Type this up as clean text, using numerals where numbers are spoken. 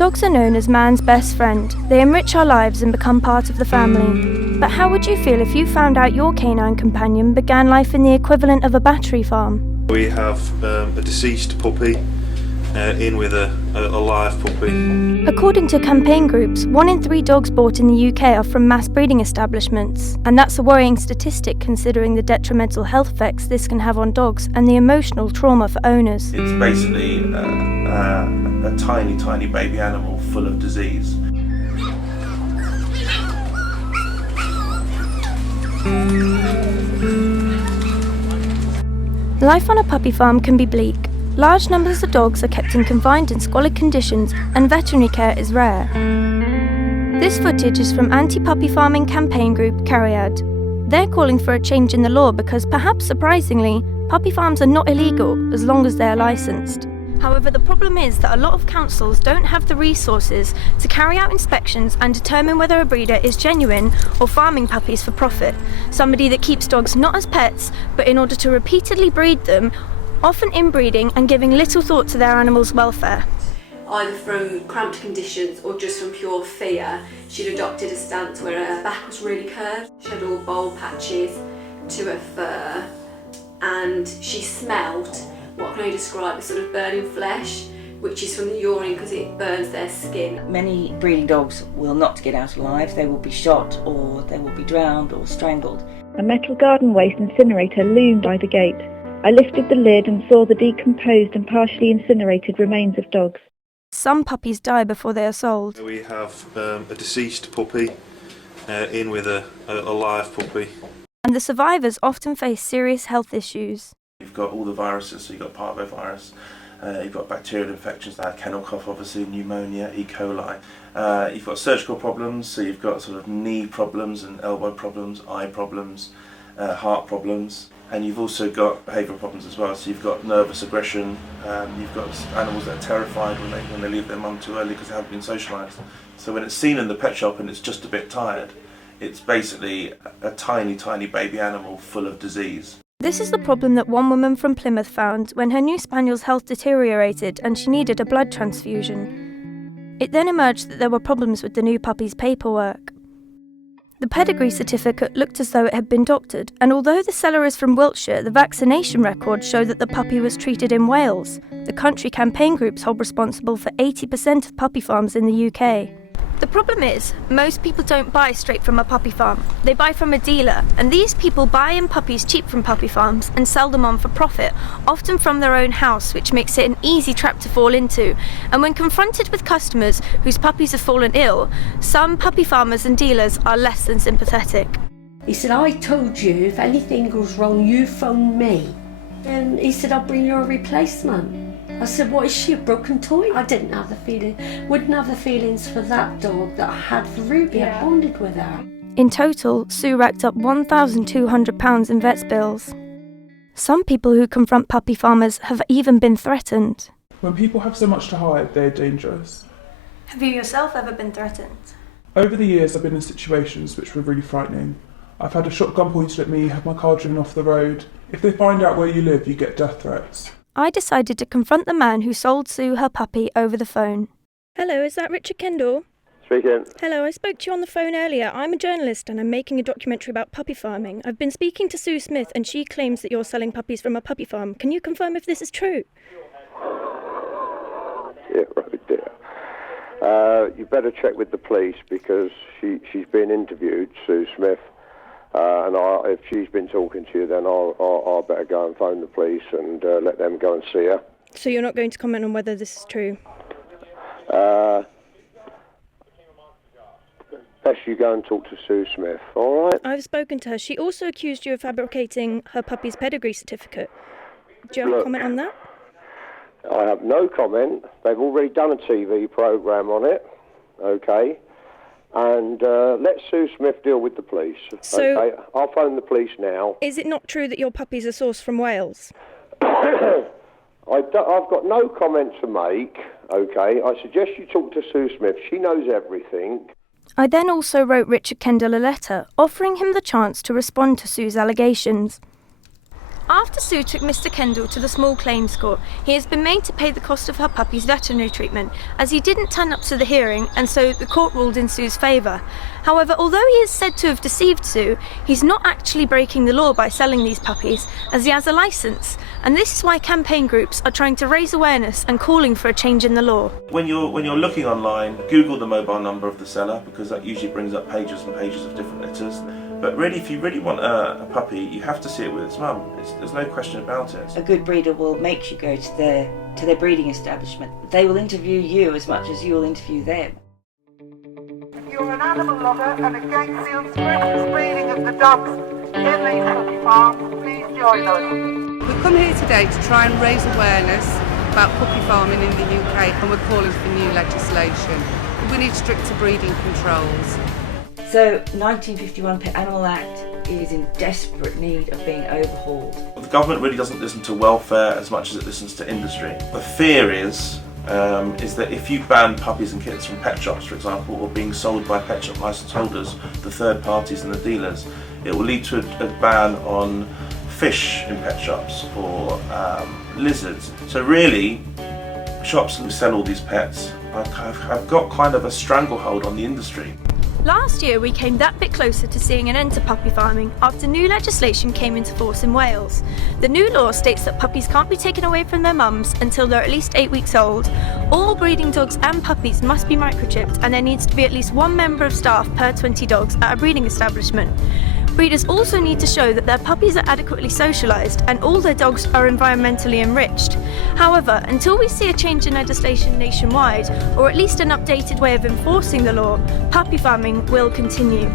Dogs are known as man's best friend. They enrich our lives and become part of the family. But how would you feel if you found out your canine companion began life in the equivalent of a battery farm? We have a deceased puppy in with a live puppy. According to campaign groups, 1 in 3 dogs bought in the UK are from mass breeding establishments. And that's a worrying statistic considering the detrimental health effects this can have on dogs and the emotional trauma for owners. It's basically a tiny, tiny baby animal full of disease. Life on a puppy farm can be bleak. Large numbers of dogs are kept in confined and squalid conditions, and veterinary care is rare. This footage is from anti-puppy farming campaign group Cariad. They're calling for a change in the law because, perhaps surprisingly, puppy farms are not illegal as long as they're licensed. However, the problem is that a lot of councils don't have the resources to carry out inspections and determine whether a breeder is genuine or farming puppies for profit, somebody that keeps dogs not as pets, but in order to repeatedly breed them, often inbreeding and giving little thought to their animals' welfare. Either from cramped conditions or just from pure fear, she'd adopted a stance where her back was really curved. She had all bowl patches to her fur, and she smelt what can I describe as sort of burning flesh, which is from the urine because it burns their skin. Many breeding dogs will not get out alive. They will be shot or they will be drowned or strangled. A metal garden waste incinerator loomed by the gate. I lifted the lid and saw the decomposed and partially incinerated remains of dogs. Some puppies die before they are sold. We have a deceased puppy in with a live puppy. And the survivors often face serious health issues. You've got all the viruses, so you've got parvovirus, you've got bacterial infections, kennel cough obviously, pneumonia, E. coli. You've got surgical problems, so you've got sort of knee problems and elbow problems, eye problems, heart problems. And you've also got behavioural problems as well, so you've got nervous aggression, you've got animals that are terrified when they leave their mum too early because they haven't been socialised. So when it's seen in the pet shop and it's just a bit tired, it's basically a tiny, tiny baby animal full of disease. This is the problem that one woman from Plymouth found when her new spaniel's health deteriorated and she needed a blood transfusion. It then emerged that there were problems with the new puppy's paperwork. The pedigree certificate looked as though it had been doctored, and although the seller is from Wiltshire, the vaccination records show that the puppy was treated in Wales. The country campaign groups hold responsible for 80% of puppy farms in the UK. The problem is, most people don't buy straight from a puppy farm. They buy from a dealer, and these people buy in puppies cheap from puppy farms and sell them on for profit, often from their own house, which makes it an easy trap to fall into. And when confronted with customers whose puppies have fallen ill, some puppy farmers and dealers are less than sympathetic. He said, I told you if anything goes wrong, you phone me. And he said, I'll bring you a replacement. I said, what is she, a broken toy? I wouldn't have the feelings for that dog that I had for Ruby. I bonded with her. In total, Sue racked up £1,200 in vet's bills. Some people who confront puppy farmers have even been threatened. When people have so much to hide, they're dangerous. Have you yourself ever been threatened? Over the years, I've been in situations which were really frightening. I've had a shotgun pointed at me, had my car driven off the road. If they find out where you live, you get death threats. I decided to confront the man who sold Sue her puppy over the phone. Hello, is that Richard Kendall? Speaking. Hello, I spoke to you on the phone earlier. I'm a journalist and I'm making a documentary about puppy farming. I've been speaking to Sue Smith and she claims that you're selling puppies from a puppy farm. Can you confirm if this is true? Yeah, right there. You better check with the police because she's been interviewed, Sue Smith. If she's been talking to you, then I'll better go and phone the police and let them go and see her. So you're not going to comment on whether this is true? Best you go and talk to Sue Smith, all right? I've spoken to her. She also accused you of fabricating her puppy's pedigree certificate. Do you have a comment on that? I have no comment. They've already done a TV programme on it, okay? And let Sue Smith deal with the police. So, okay, I'll phone the police now. Is it not true that your puppies are sourced from Wales? I've got no comment to make, okay? I suggest you talk to Sue Smith. She knows everything. I then also wrote Richard Kendall a letter, offering him the chance to respond to Sue's allegations. After Sue took Mr. Kendall to the small claims court, he has been made to pay the cost of her puppy's veterinary treatment, as he didn't turn up to the hearing, and so the court ruled in Sue's favour. However, although he is said to have deceived Sue, he's not actually breaking the law by selling these puppies, as he has a licence, and this is why campaign groups are trying to raise awareness and calling for a change in the law. When you're looking online, Google the mobile number of the seller, because that usually brings up pages and pages of different litters. But really, if you really want a puppy, you have to see it with its mum. There's no question about it. A good breeder will make you go to their breeding establishment. They will interview you as much as you will interview them. If you're an animal lover and against the unscrupulous breeding of the dogs in these puppy farms, please join us. We've come here today to try and raise awareness about puppy farming in the UK, and we're calling for new legislation. We need stricter breeding controls. So, 1951 Pet Animal Act is in desperate need of being overhauled. The government really doesn't listen to welfare as much as it listens to industry. The fear is that if you ban puppies and kittens from pet shops, for example, or being sold by pet shop licence holders, the third parties and the dealers, it will lead to a ban on fish in pet shops or lizards. So really, shops that sell all these pets have got kind of a stranglehold on the industry. Last year we came that bit closer to seeing an end to puppy farming after new legislation came into force in Wales. The new law states that puppies can't be taken away from their mums until they're at least 8 weeks old. All breeding dogs and puppies must be microchipped, and there needs to be at least one member of staff per 20 dogs at a breeding establishment. Breeders also need to show that their puppies are adequately socialised and all their dogs are environmentally enriched. However, until we see a change in legislation nationwide, or at least an updated way of enforcing the law, puppy farming will continue.